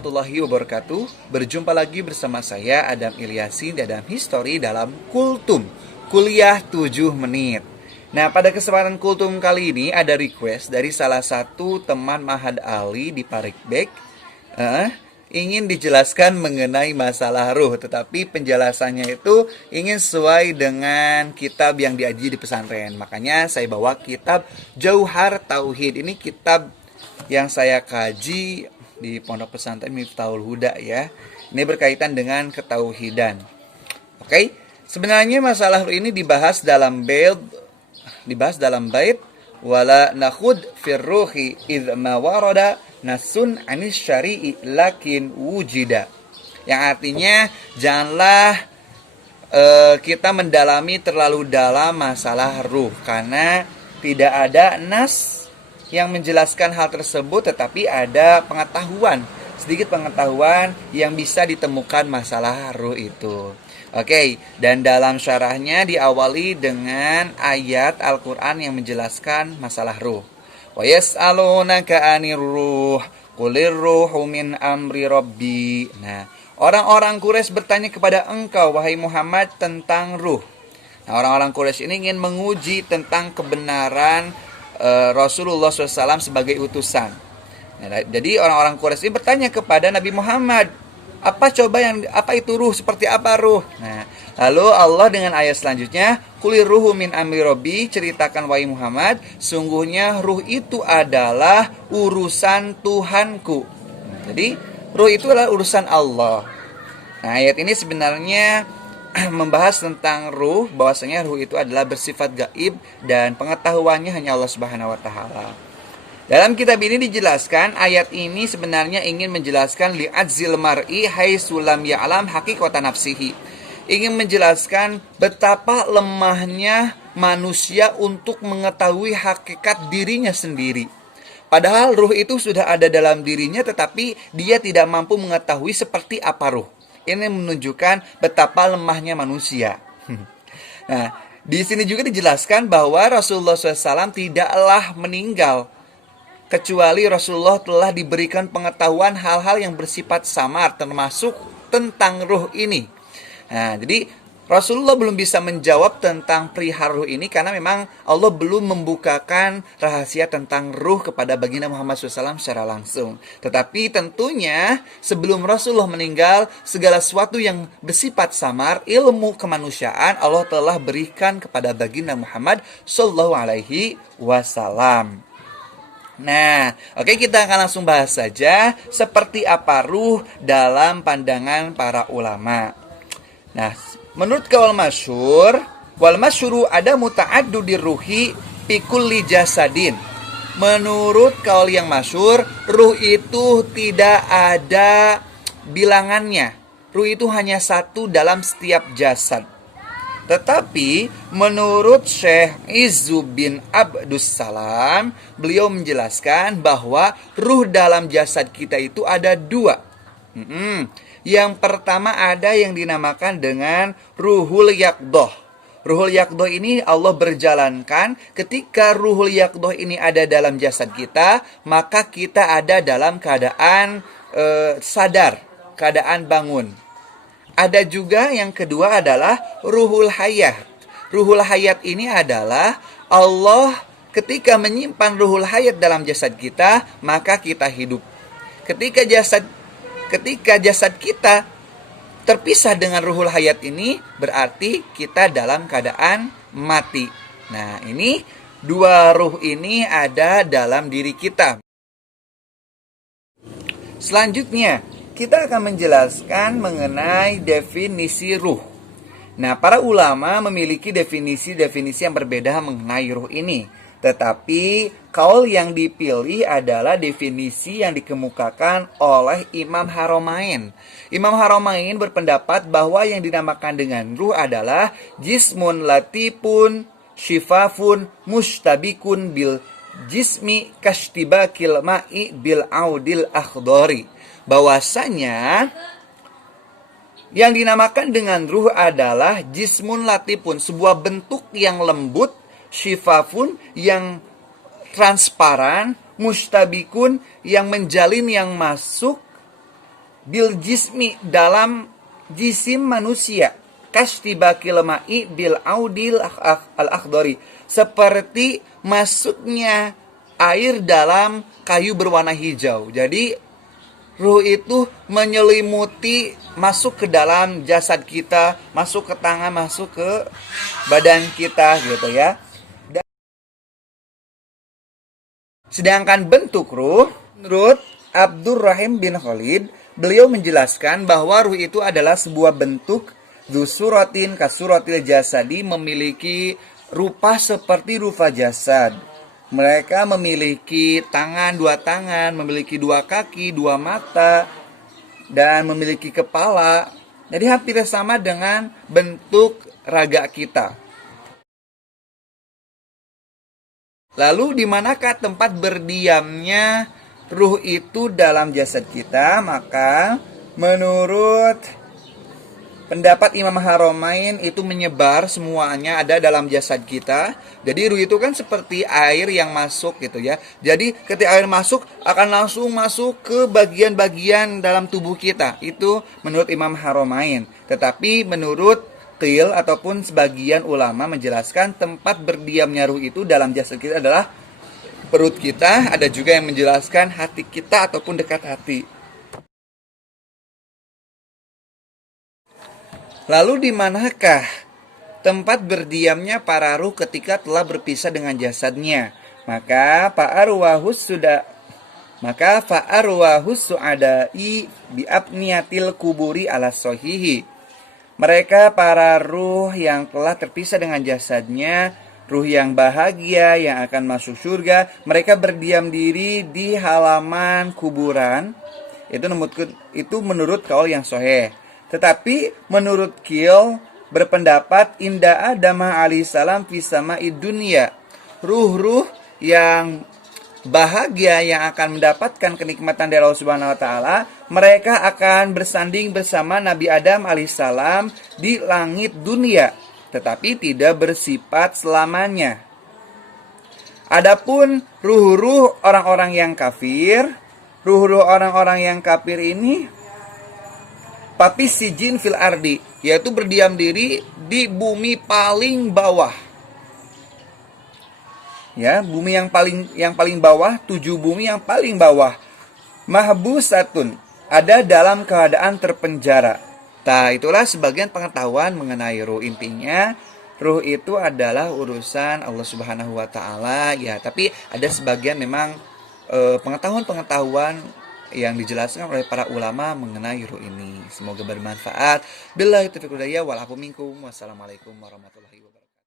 warahmatullahi wabarakatuh. Berjumpa lagi bersama saya Adam Ilyasin dalam History dalam Kultum Kuliah 7 Menit. Nah, pada kesempatan Kultum kali ini ada request dari salah satu teman Mahad Ali di Parikbek, ingin dijelaskan mengenai masalah ruh, tetapi penjelasannya itu ingin sesuai dengan kitab yang diaji di pesantren. Makanya saya bawa kitab Jauhar Tauhid. Ini kitab yang saya kaji di Pondok Pesantren Miftahul Huda ya. Ini berkaitan dengan ketauhidan. Oke, sebenarnya masalah ruh ini dibahas dalam bait wala nakhud fir ruhi idz ma warada nasun anis syari'i lakin wujida. Yang artinya janganlah kita mendalami terlalu dalam masalah ruh, karena tidak ada nas yang menjelaskan hal tersebut, tetapi ada sedikit pengetahuan yang bisa ditemukan masalah ruh itu. Oke, dan dalam syarahnya diawali dengan ayat Al-Quran yang menjelaskan masalah ruh. Wa yas'alunaka 'anir ruh qulir ruhu min amri rabbi. Nah, orang-orang Quraisy bertanya kepada engkau wahai Muhammad tentang ruh. Nah, orang-orang Quraisy ini ingin menguji tentang kebenaran Rasulullah SAW sebagai utusan. Nah, jadi orang-orang Quraisy ini bertanya kepada Nabi Muhammad, apa itu ruh, seperti apa ruh? Nah, lalu Allah dengan ayat selanjutnya, Qulir ruhu min amri rabbi, ceritakan wahai Muhammad, sungguhnya ruh itu adalah urusan Tuhanku. Jadi ruh itu adalah urusan Allah. Nah, ayat ini sebenarnya membahas tentang ruh, bahwasanya ruh itu adalah bersifat gaib dan pengetahuannya hanya Allah Subhanahu wa taala. Dalam kitab ini dijelaskan, ayat ini sebenarnya ingin menjelaskan li'adzil mar'i haitsu lam ya'lam haqiqata nafsihi. Ingin menjelaskan betapa lemahnya manusia untuk mengetahui hakikat dirinya sendiri. Padahal ruh itu sudah ada dalam dirinya, tetapi dia tidak mampu mengetahui seperti apa ruh. Ini menunjukkan betapa lemahnya manusia. Nah, di sini juga dijelaskan bahwa Rasulullah SAW tidaklah meninggal, kecuali Rasulullah telah diberikan pengetahuan hal-hal yang bersifat samar, termasuk tentang ruh ini. Nah, jadi Rasulullah belum bisa menjawab tentang perihal ruh ini karena memang Allah belum membukakan rahasia tentang ruh kepada baginda Muhammad SAW secara langsung. Tetapi tentunya sebelum Rasulullah meninggal, segala sesuatu yang bersifat samar, ilmu kemanusiaan Allah telah berikan kepada baginda Muhammad SAW. Nah, oke, kita akan langsung bahas saja seperti apa ruh dalam pandangan para ulama. Nah, menurut kaul masyhur, wal masyhuru ada muta'addudir ruhi fi kulli jasadin. Menurut kaul yang masyhur, ruh itu tidak ada bilangannya. Ruh itu hanya satu dalam setiap jasad. Tetapi menurut Syekh Izzu bin Abdus Salam, beliau menjelaskan bahwa ruh dalam jasad kita itu ada dua. Yang pertama ada yang dinamakan dengan ruhul yaqdoh. Ruhul yaqdoh ini Allah berjalankan. Ketika ruhul yaqdoh ini ada dalam jasad kita, maka kita ada dalam keadaan sadar, keadaan bangun. Ada juga yang kedua adalah ruhul hayat. Ruhul hayat ini adalah Allah ketika menyimpan ruhul hayat dalam jasad kita, maka kita hidup. Ketika jasad kita terpisah dengan ruhul hayat ini, berarti kita dalam keadaan mati. Nah, ini dua ruh ini ada dalam diri kita. Selanjutnya, kita akan menjelaskan mengenai definisi ruh. Nah, para ulama memiliki definisi-definisi yang berbeda mengenai ruh ini. Tetapi kaul yang dipilih adalah definisi yang dikemukakan oleh Imam Haramain. Imam Haramain berpendapat bahwa yang dinamakan dengan ruh adalah jismun latifun syifafun mustabikun bil jismi kashtibakil ma'i bil audil akhdari. Bahwasanya yang dinamakan dengan ruh adalah jismun latifun, sebuah bentuk yang lembut, syifafun yang transparan, mustabikun yang menjalin yang masuk, bil jismi dalam jisim manusia, kashtibakil ma'i bil audil al-akhdari, seperti masuknya air dalam kayu berwarna hijau. Jadi ruh itu menyelimuti, masuk ke dalam jasad kita, masuk ke tangan, masuk ke badan kita gitu ya. Sedangkan bentuk ruh, menurut Abdurrahim bin Khalid, beliau menjelaskan bahwa ruh itu adalah sebuah bentuk dzusuratin kasuratil jasadi, memiliki rupa seperti rupa jasad. Mereka memiliki dua tangan, memiliki dua kaki, dua mata, dan memiliki kepala. Jadi hampir sama dengan bentuk raga kita. Lalu di manakah tempat berdiamnya ruh itu dalam jasad kita? Maka menurut pendapat Imam Haramain itu menyebar semuanya, ada dalam jasad kita. Jadi ruh itu kan seperti air yang masuk gitu ya. Jadi ketika air masuk akan langsung masuk ke bagian-bagian dalam tubuh kita. Itu menurut Imam Haramain. Tetapi menurut Qil ataupun sebagian ulama menjelaskan tempat berdiamnya ruh itu dalam jasad kita adalah perut kita. Ada juga yang menjelaskan hati kita ataupun dekat hati. Lalu di manakah tempat berdiamnya para ruh ketika telah berpisah dengan jasadnya? Maka fa'arwahus su'adai bi'abniyatil kuburi ala sohihi. Mereka para ruh yang telah terpisah dengan jasadnya, ruh yang bahagia yang akan masuk surga, mereka berdiam diri di halaman kuburan. Itu menurut kaul yang sahih. Tetapi menurut Qil berpendapat inda Adam alaihissalam fi sama'id dunya, ruh-ruh yang bahagia yang akan mendapatkan kenikmatan dari Allah Subhanahu wa taala, mereka akan bersanding bersama Nabi Adam alaihissalam di langit dunia, tetapi tidak bersifat selamanya. Adapun ruh-ruh orang-orang yang kafir, ruh-ruh orang-orang yang kafir ini papis sijin fil ardi, yaitu berdiam diri di bumi paling bawah. Ya, bumi yang paling bawah, 7 bumi yang paling bawah. Mahbusatun, ada dalam keadaan terpenjara. Nah, itulah sebagian pengetahuan mengenai ruh. Intinya, ruh itu adalah urusan Allah Subhanahu wa taala ya, tapi ada sebagian memang pengetahuan-pengetahuan yang dijelaskan oleh para ulama mengenai ruh ini. Semoga bermanfaat. Billahi taufiq wal hidayah wal afu minkum. Wassalamualaikum warahmatullahi wabarakatuh.